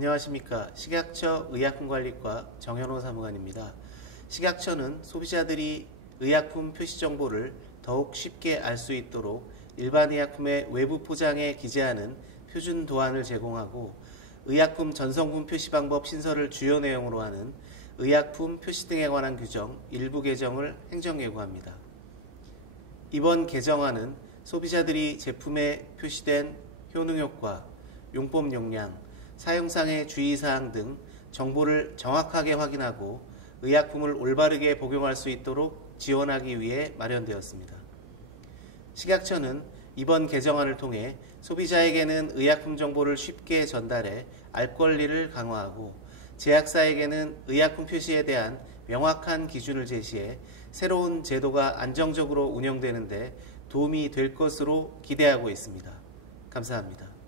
안녕하십니까. 식약처 의약품관리과 정현호 사무관입니다. 식약처는 소비자들이 의약품 표시 정보를 더욱 쉽게 알 수 있도록 일반 의약품의 외부 포장에 기재하는 표준 도안을 제공하고 의약품 전성분 표시 방법 신설을 주요 내용으로 하는 의약품 표시 등에 관한 규정 일부 개정을 행정 예고합니다. 이번 개정안은 소비자들이 제품에 표시된 효능 효과, 용법 용량, 사용상의 주의사항 등 정보를 정확하게 확인하고 의약품을 올바르게 복용할 수 있도록 지원하기 위해 마련되었습니다. 식약처는 이번 개정안을 통해 소비자에게는 의약품 정보를 쉽게 전달해 알 권리를 강화하고 제약사에게는 의약품 표시에 대한 명확한 기준을 제시해 새로운 제도가 안정적으로 운영되는데 도움이 될 것으로 기대하고 있습니다. 감사합니다.